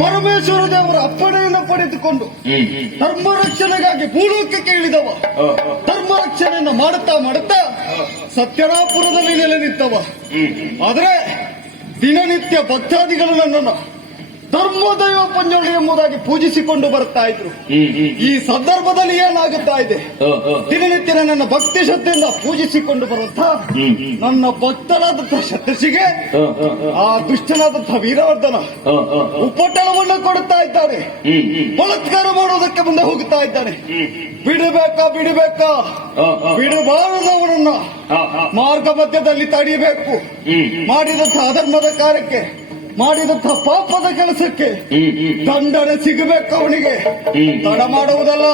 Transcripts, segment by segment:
ಪರಮೇಶ್ವರ ದೇವರ ಅಪ್ಪಣೆಯನ್ನು ಪಡೆದುಕೊಂಡು ಧರ್ಮ ರಕ್ಷಣೆಗಾಗಿ ಭೂಲೋಕಕ್ಕೆ ಇಳಿದವ. ಧರ್ಮ ರಕ್ಷಣೆಯನ್ನು ಮಾಡುತ್ತಾ ಮಾಡುತ್ತಾ ಸತ್ಯನಾಪುರದಲ್ಲಿ ನೆಲೆ ನಿಂತವ. ಆದರೆ ದಿನನಿತ್ಯ ಭಕ್ತಾದಿಗಳು ನನ್ನನ್ನು ಧರ್ಮದೈವ ಪಂಜೋಳಿ ಎಂಬುದಾಗಿ ಪೂಜಿಸಿಕೊಂಡು ಬರ್ತಾ ಇದ್ರು. ಈ ಸಂದರ್ಭದಲ್ಲಿ ಏನಾಗುತ್ತಾ ಇದೆ, ದಿನನಿತ್ಯ ನನ್ನ ಭಕ್ತಿ ಶ್ರದ್ಧೆಯಿಂದ ಪೂಜಿಸಿಕೊಂಡು ಬರುತ್ತಾ ನನ್ನ ಭಕ್ತರಾದಂತಹ ಶತೃಷಿಗೆ ಆ ದುಷ್ಟನಾದಂತಹ ವೀರವರ್ಧನ ಉಪಟಳವನ್ನು ಕೊಡುತ್ತಾ ಇದ್ದಾನೆ. ಬಲಾತ್ಕಾರ ಮಾಡುವುದಕ್ಕೆ ಮುಂದೆ ಹೋಗುತ್ತಾ ಇದ್ದಾನೆ. ಬಿಡಬೇಕಾ ಬಿಡಬಾರದವರನ್ನ ಮಾರ್ಗ ಮಧ್ಯದಲ್ಲಿ ತಡೆಯಬೇಕು. ಮಾಡಿದಂತಹ ಅಧರ್ಮದ ಕಾರ್ಯಕ್ಕೆ, ಮಾಡಿದಂತಹ ಪಾಪದ ಕೆಲಸಕ್ಕೆ ದಂಡನೆ ಸಿಗಬೇಕು ಅವನಿಗೆ. ತಡ ಮಾಡುವುದಲ್ಲ,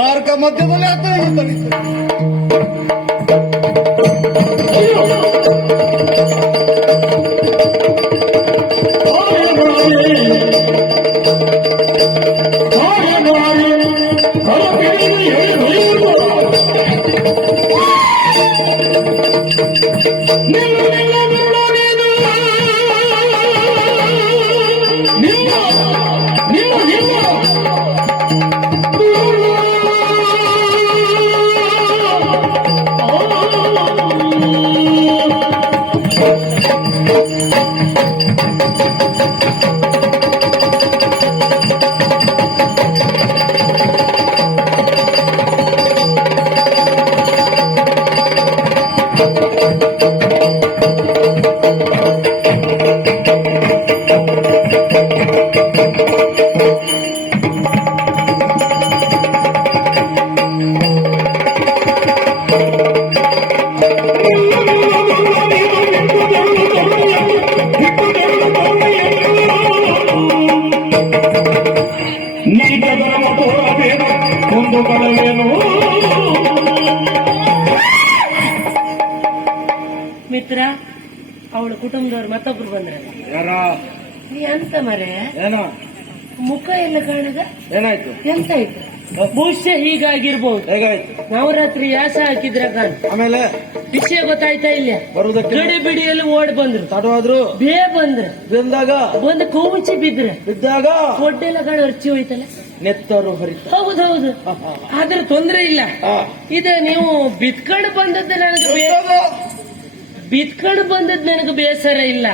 ಮಾರ್ಗ ಮಧ್ಯದಲ್ಲಿ ಆತನನ್ನು ತಡೀತಾರೆ. ಮಿತ್ರ, ಅವಳ ಕುಟುಂಬದವ್ರು ಮತ್ತೊಬ್ರು ಬಂದ್ರ. ನೀ ಅಂತ ಮರೆ ಏನೋ ಮುಖ ಎಲ್ಲ ಕಾಣದ ಏನಾಯ್ತು? ಎಂತಾಯ್ತು? ಬಹುಶಃ ಹೀಗಾಗಿರ್ಬಹುದು. ಹೇಗಾಯ್ತು? ನವರಾತ್ರಿ ಯಾಸ ಹಾಕಿದ್ರ ಕಾಣ್. ಆಮೇಲೆ ವಿಷಯ ಗೊತ್ತಾಯ್ತಾ ಇಲ್ಲ? ಬರುವುದಕ್ಕೆ ಗಡಿ ಬಿಡಿಯಲ್ಲಿ ಓಡ್ ಬಂದ್ರು, ತಡವಾದ್ರು, ಬೇ ಬಂದ್ರ, ಬಂದು ಕೌಚಿ ಬಿದ್ದಾಗ ಒಡ್ಡೆಲ್ಲ ಕಾಣ ಅರ್ಚಿ ಹೋಯ್ತಲ್ಲ, ನೆತ್ತರು ಹರಿತ. ಹೌದೌದು, ಆದ್ರೆ ತೊಂದ್ರೆ ಇಲ್ಲ. ಇದು ನೀವು ಬಿತ್ಕೊಂಡು ಬಂದದ್ದು ನನಗೆ ಬೇಸರ ಇಲ್ಲ.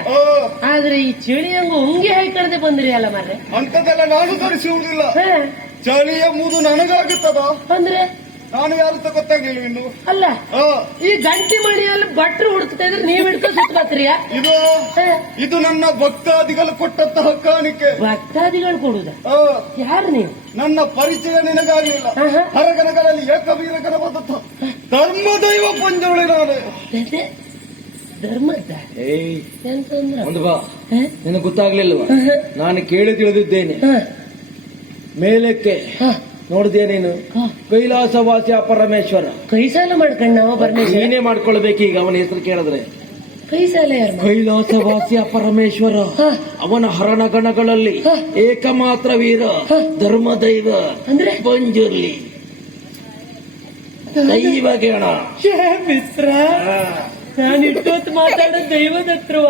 ಆದ್ರೆ ಈ ಚಳಿ ಹಂಗ ಉಂಗಿ ಹಾಯ್ಕಳ್ದೆ ಬಂದ್ರಿ ಅಲ್ಲ ಮಾರ್ರೆ. ಅಂತದೆಲ್ಲ ನಾನು ತರಿಸುವುದಿಲ್ಲ. ಚಳಿ ಎಂಬುದು ನನಗಾಗುತ್ತದ ಅಂದ್ರೆ ನಾನು ಯಾರು ಗೊತ್ತಾಗ್ಲಿಲ್ಲ ಇನ್ನು. ಅಲ್ಲ, ಈ ಗಂಟಿ ಮಣಿಯಲ್ಲಿ ಭಟ್ರು ಹುಡುಕ್ತಾ ಇದ್ರೆ ನೀವ್ ಹಿಡ್ಕೊಂಡು ಸುತ್ತತ್ರಿಯ? ಇದು ನನ್ನ ಭಕ್ತಾದಿಗಳು ಕೊಟ್ಟಂತಹ ಕಾಣಿಕೆ. ಭಕ್ತಾದಿಗಳು ಕೊಡುದ? ಯಾರು ನೀವು? ನನ್ನ ಪರಿಚಯ ನಿನಗಾಗಲಿಲ್ಲ. ಹರಗನಗಳಲ್ಲಿ ಏಕವೀರಗನ ಬಂದಂತಹ ಧರ್ಮದೈವ ಪಂಜೋಳಿ ನಾನು. ಧರ್ಮದ ಒಂದು ಬಾ, ನಿನಗೆ ಗೊತ್ತಾಗ್ಲಿಲ್ವಾ? ನಾನು ಕೇಳಿ ತಿಳಿದಿದ್ದೇನೆ. ಮೇಲಕ್ಕೆ ನೋಡಿದೆ ನೀನು? ಕೈಲಾಸವಾಸಿ ಪರಮೇಶ್ವರ. ಕೈ ಸಾಲ ಮಾಡ್ಕೊಂಡ ನೀನೇ ಮಾಡ್ಕೊಳ್ಬೇಕು. ಈಗ ಅವನ ಹೆಸರು ಕೇಳಿದ್ರೆ ಕೈ ಸಾಲ ಯಾರು ಕೈಲಾಸವಾಸಿಯ ಪರಮೇಶ್ವರ ಅವನ ಹರಣಗಣಗಳಲ್ಲಿ ಏಕಮಾತ್ರ ವೀರ ಧರ್ಮದೈವ ಅಂದ್ರೆ? ಬಂಜುರ್ಲಿ ದೈವ ಗಣ. ಮಿತ್ರ ನಾನು ಇಷ್ಟೊತ್ತು ಮಾತಾಡೋ ದೈವದ ಹತ್ರವ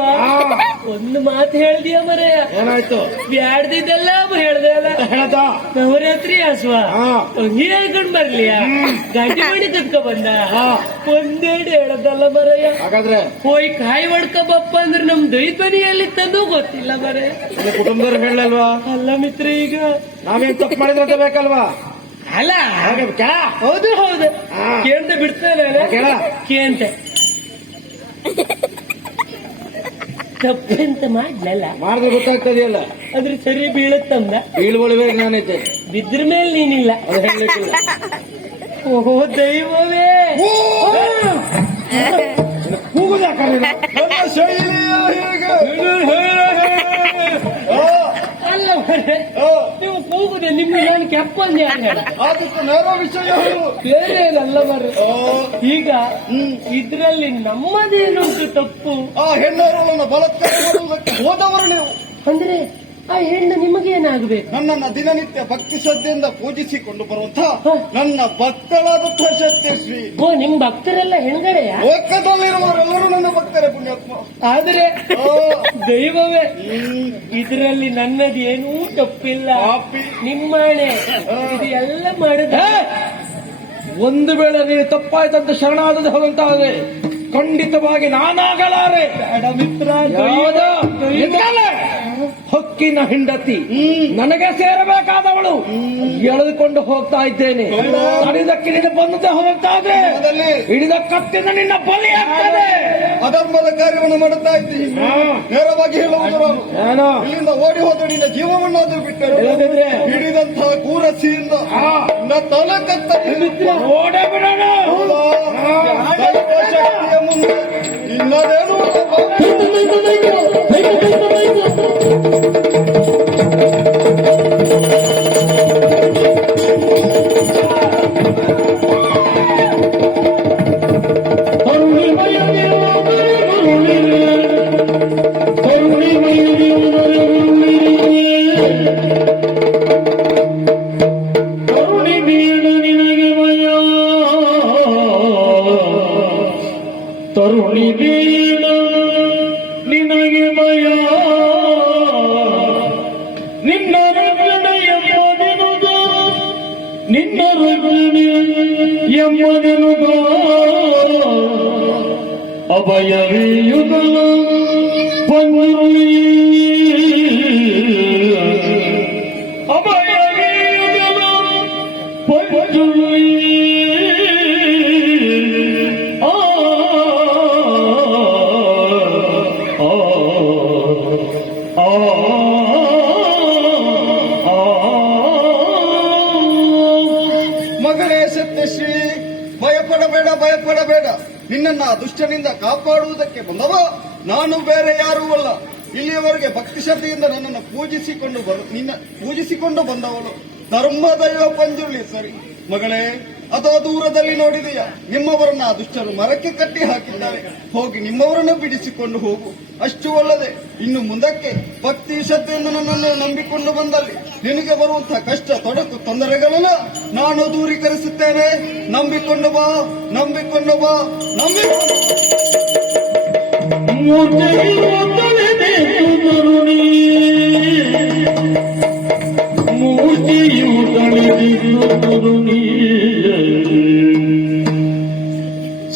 ಒಂದು ಮಾತು ಹೇಳ್ದಿಯ ಮರೆಯ. ಏನಾಯ್ತು? ಬ್ಯಾಡ್ದಿದ್ದೆಲ್ಲ ಹೇಳ್ದೆ ಅಲ್ಲ. ಹೇಳ್ದ ನವರಾತ್ರಿ ಹಸುವ ಅಂಗಿ ಹೇಳ್ಕೊಂಡ್ ಬರ್ಲಿಯ ಗಂಟೆ ಮಾಡಿ ಕತ್ಕ ಬಂದ ಒಂದೇಡು ಹೇಳದಲ್ಲ ಮರೆಯ. ಹಾಗಾದ್ರೆ ಹೋಯ್ ಕಾಯಿ ಹೊಡ್ಕ ಬಪ್ಪ ಅಂದ್ರೆ ನಮ್ ದೈವನಿಯಲ್ಲಿ ತಂದು ಗೊತ್ತಿಲ್ಲ ಮರೆ. ಕುಟುಂಬದವ್ರು ಹೇಳಲ್ವಾ? ಅಲ್ಲ ಮಿತ್ರ, ಈಗ ನಾವೇನ್ ತಪ್ಪು ಮಾಡಿದ್ರೆ ಅಂತ ಬೇಕಲ್ವಾ? ಅಲ್ಲ ಹೌದು ಹೌದು ಕೇಂತ ಬಿಡ್ತಾನೆ ಕೇಂತೆ ತಪ್ಪೆಂತ ಮಾಡ್ಲಲ್ಲ ಮಾಡಿದ್ರೆ ಗೊತ್ತಾಗ್ತದೆಯಲ್ಲ. ಅದ್ರ ಸರಿ ಬೀಳುತ್ತಂದ ಬೀಳುವಳಿವೆ ನಾನಿದ್ದೆ, ಬಿದ್ರ ಮೇಲೆ ನೀನಿಲ್ಲ ಅದು ಹೇಳಲಿಕ್ಕಿಲ್ಲ. ಓಹೋ ದೈವವೇ, ಕೂಗುದಾಕಲ್ಲ ನನ್ನ ಶೈಲಿಯ ಹೇಗೆ ಅಲ್ಲ ಮರೆ, ನೀವು ಕೂಗುದೆ ನಿಮ್ಗೆ ನಾನು ಕೆಪ್ಪಂದೆ ಅದಕ್ಕೆ ನೇರ ವಿಷಯ ಹೇಳು. ಬೇರೆ ಏನಲ್ಲ ಮರೆ. ಈಗ ಇದ್ರಲ್ಲಿ ನಮ್ಮದೇನುಂಟು ತಪ್ಪು? ಆ ಹೆಣ್ಣರನ್ನು ಬಲತ್ಕಾರ ಮಾಡುವುದಕ್ಕೆ ಹೋದವರು ನೀವು. ಅಂದ್ರೆ ಆ ಹೆಣ್ಣು ನಿಮಗೇನಾಗಬೇಕು? ನನ್ನನ್ನ ದಿನನಿತ್ಯ ಭಕ್ತಿ ಶ್ರದ್ಧೆಯಿಂದ ಪೂಜಿಸಿಕೊಂಡು ಬರುವಂತಹ ನನ್ನ ಭಕ್ತಳಾದಂತಹ ಸತ್ಯಶ್ರೀ. ಓ, ನಿಮ್ ಭಕ್ತರೆಲ್ಲ ಹೆಣ್ಗಡೆಯ? ಲೋಕದಲ್ಲಿರುವವರೆಲ್ಲರೂ ನನ್ನ ಭಕ್ತರೇ ಪುಣ್ಯಾತ್ಮ. ಆದ್ರೆ ದೈವವೇ, ಇದರಲ್ಲಿ ನನ್ನದೇನೂ ತಪ್ಪಿಲ್ಲ. ನಿಮ್ಮನೆ ಇದು ಎಲ್ಲ ಮಾಡಿದ. ಒಂದು ವೇಳೆ ನೀನು ತಪ್ಪಾಯ್ತಂತ ಶರಣಾದದ್ದು ಹೋದಂತಾದ್ರೆ ಖಂಡಿತವಾಗಿ ನಾನಾಗಲಾರೆ. ಮಿತ್ರ, ಹೊಕ್ಕಿನ ಹೆಂಡತಿ ನನಗೆ ಸೇರಬೇಕಾದವಳು ಎಳೆದುಕೊಂಡು ಹೋಗ್ತಾ ಇದ್ದೇನೆ. ತಡೆದಕ್ಕೆ ನೀನು ಬಂದದೆ ಹೋಗ್ತಾದ್ರೆ ಹಿಡಿದ ಕತ್ತಿನ ನಿನ್ನ ಬಲಿ ಆಗ್ತದೆ. ಅಧರ್ಮದ ಕಾರ್ಯವನ್ನು ಮಾಡುತ್ತಾ ಇದ್ದೀನಿ. ನೇರವಾಗಿ ಹೇಳುವುದು ನಾನು ಇಲ್ಲಿಂದ ಓಡಿ ಹೋದ ನಿನ್ನ ಜೀವವನ್ನಾದರೂ ಬಿಟ್ಟರು ಹಿಡಿದಂತಹ ಕೂರಸಿಯಿಂದ ತಲೆ ಕತ್ತ ಓಡೇ ಬಿಡೋಣ. ಶಕ್ತಿಯ ಮುಂದೆ ಇನ್ನದೇನು ತರುಣಿ ಬೀಳ ನಿನಗೆ ಭಯ, ನಿನ್ನ ರಕ್ಷಣೆ ಎಂಬುದೆನುಗ, ನಿನ್ನ ರಕ್ಷಣೆ ಎಂಬುದೆನುಗ, ಅಭಯವೀಯುಗಲ ಪಂಜುರುಳಿ, ಅಭಯವೀಯುಗಲ ಪಂಜುರುಳಿ. ಮಗನೇ ಸತ್ಯಶ್ರೀ, ಭಯಪಡಬೇಡ ಭಯಪಡಬೇಡ. ನಿನ್ನನ್ನ ದುಷ್ಟನಿಂದ ಕಾಪಾಡುವುದಕ್ಕೆ ಬಂದವ ನಾನು, ಬೇರೆ ಯಾರೂ ಅಲ್ಲ. ಇಲ್ಲಿಯವರೆಗೆ ಭಕ್ತಿ ಶ್ರದ್ಧೆಯಿಂದ ನನ್ನನ್ನು ಪೂಜಿಸಿಕೊಂಡು ಬಂದವಳು ಧರ್ಮದೈವ ಪಂಜುರ್ಲಿ. ಸರಿ ಮಗಳೇ, ಅದೋ ದೂರದಲ್ಲಿ ನೋಡಿದೆಯಾ, ನಿಮ್ಮವರನ್ನ ದುಷ್ಟರು ಮರಕ್ಕೆ ಕಟ್ಟಿ ಹಾಕಿದ್ದಾರೆ. ಹೋಗಿ ನಿಮ್ಮವರನ್ನು ಬಿಡಿಸಿಕೊಂಡು ಹೋಗು. ಅಷ್ಟು ಅಲ್ಲದೆ ಇನ್ನು ಮುಂದಕ್ಕೆ ಭಕ್ತಿ ಶ್ರದ್ಧೆಯನ್ನು ನನ್ನನ್ನು ನಂಬಿಕೊಂಡು ಬಂದಲ್ಲಿ ನಿನಗೆ ಬರುವಂತಹ ಕಷ್ಟ ತೊಡಕು ತೊಂದರೆಗಳನ್ನ ನಾನು ದೂರೀಕರಿಸುತ್ತೇನೆ. ನಂಬಿಕೊಂಡು ಬಾ, ನಂಬಿಕೊಂಡು ಬಾ, ನಂಬಿಕೊಂಡು ಮೂರ್ತಿಯು ತಳೆದಿರುತ್ತದೆ.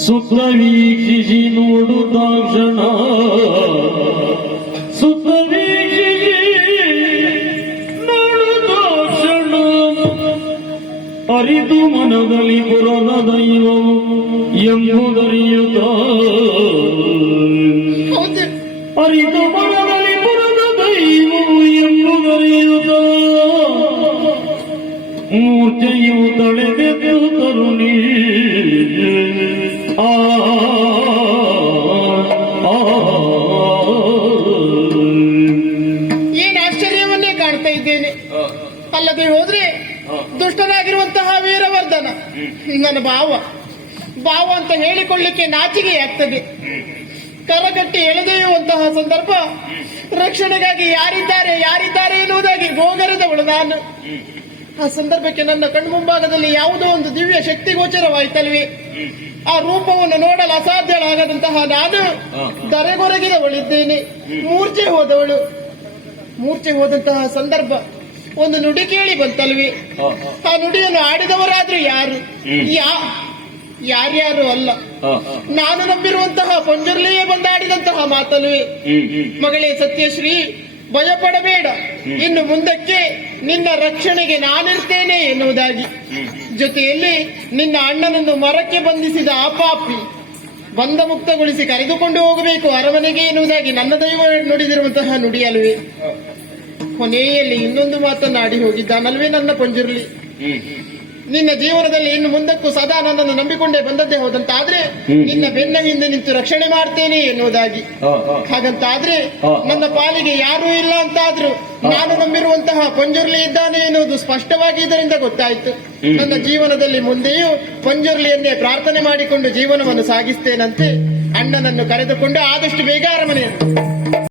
ಸುತ್ತ ವೀಕ್ಷಿಸಿ ನೋಡುತ್ತಾಕ್ಷಣ, ಸುತ್ತ ವೀಕ್ಷಿಸಿ ನೋಡುತ್ತಾಕ್ಷಣ, ಅರಿತು ಮನದಲ್ಲಿ ಪುರದ ದೈವವು ಎಂಬುದರಿಯುತ್ತ, ಅರಿತು ಮನದಲ್ಲಿ ಪುರದ ದೈವವು ಎಂಬುದರಿಯುತ್ತ, ಮೂರ್ತಿಯು ತಳೆದೆದ್ದು ತರುಣಿ. ಏನ್ ಆಶ್ಚರ್ಯವನ್ನೇ ಕಾಣ್ತಾ ಇದ್ದೇನೆ. ಅಲ್ಲದೆ ಹೋದ್ರೆ ದುಷ್ಟನಾಗಿರುವಂತಹ ವೀರವರ್ಧನ ನನ್ನ ಭಾವ ಅಂತ ಹೇಳಿಕೊಳ್ಳಿಕ್ಕೆ ನಾಚಿಕೆ ಆಗ್ತದೆ. ಕರಕಟ್ಟಿ ಎಳೆದೊಯ್ಯುವಂತಹ ಸಂದರ್ಭ ರಕ್ಷಣೆಗಾಗಿ ಯಾರಿದ್ದಾರೆ ಎನ್ನುವುದಾಗಿ ಗೋಗರೆದವಳು ನಾನು. ಆ ಸಂದರ್ಭಕ್ಕೆ ನನ್ನ ಕಣ್ಮುಂಭಾಗದಲ್ಲಿ ಯಾವುದೋ ಒಂದು ದಿವ್ಯ ಶಕ್ತಿ ಗೋಚರವಾಯ್ತಲ್ವೇ. ಆ ರೂಪವನ್ನು ನೋಡಲು ಅಸಾಧ್ಯಳಾಗದಂತಹ ನಾನು ದರೆಗೊರಗಿದವಳಿದ್ದೇನೆ. ಮೂರ್ಛೆ ಹೋದಂತಹ ಸಂದರ್ಭ ಒಂದು ನುಡಿ ಕೇಳಿ ಬಂತಲ್ವೇ. ಆ ನುಡಿಯನ್ನು ಆಡಿದವರಾದ್ರೂ ಯಾರ್ಯಾರು ಅಲ್ಲ, ನಾನು ನಂಬಿರುವಂತಹ ಪಂಜುರ್ಲಿಯೇ ಬಂದಾಡಿದಂತಹ ಮಾತಲ್ವೇ. ಮಗಳೇ ಸತ್ಯಶ್ರೀ, ಭಯಪಡಬೇಡ, ಇನ್ನು ಮುಂದಕ್ಕೆ ನಿನ್ನ ರಕ್ಷಣೆಗೆ ನಾನಿರ್ತೇನೆ ಎನ್ನುವುದಾಗಿ. ಜೊತೆಯಲ್ಲಿ ನಿನ್ನ ಅಣ್ಣನನ್ನು ಮರಕ್ಕೆ ಬಂಧಿಸಿದ ಆಪಾಪಿ ಬಂಧ ಮುಕ್ತಗೊಳಿಸಿ ಕರೆದುಕೊಂಡು ಹೋಗಬೇಕು ಅರಮನೆಗೆ ಎನ್ನುವುದಾಗಿ ನನ್ನ ದೈವ ನುಡಿದಿರುವಂತಹ ನುಡಿಯಲ್ವೇ. ಕೊನೆಯಲ್ಲಿ ಇನ್ನೊಂದು ಮಾತನ್ನಾಡಿ ಹೋಗಿದ್ದಾನಲ್ವೇ ನನ್ನ ಪಂಜುರ್ಲಿ. ನಿನ್ನ ಜೀವನದಲ್ಲಿ ಇನ್ನು ಮುಂದಕ್ಕೂ ಸದಾ ನನ್ನನ್ನು ನಂಬಿಕೊಂಡೇ ಬಂದದ್ದೇ ಹೋದಂತಾದ್ರೆ ನಿನ್ನ ಬೆನ್ನ ಹಿಂದೆ ನಿಂತು ರಕ್ಷಣೆ ಮಾಡ್ತೇನೆ ಎನ್ನುವುದಾಗಿ. ಹಾಗಂತಾದ್ರೆ ನನ್ನ ಪಾಲಿಗೆ ಯಾರೂ ಇಲ್ಲ ಅಂತಾದ್ರೂ ನಾನು ನಂಬಿರುವಂತಹ ಪಂಜುರ್ಲಿ ಇದ್ದಾನೆ ಎನ್ನುವುದು ಸ್ಪಷ್ಟವಾಗಿ ಇದರಿಂದ ಗೊತ್ತಾಯ್ತು. ನನ್ನ ಜೀವನದಲ್ಲಿ ಮುಂದೆಯೂ ಪಂಜುರ್ಲಿಯನ್ನೇ ಪ್ರಾರ್ಥನೆ ಮಾಡಿಕೊಂಡು ಜೀವನವನ್ನು ಸಾಗಿಸ್ತೇನಂತೆ. ಅಣ್ಣನನ್ನು ಕರೆದುಕೊಂಡು ಆದಷ್ಟು ಬೇಗ ಅರಮನೆಯನ್ನು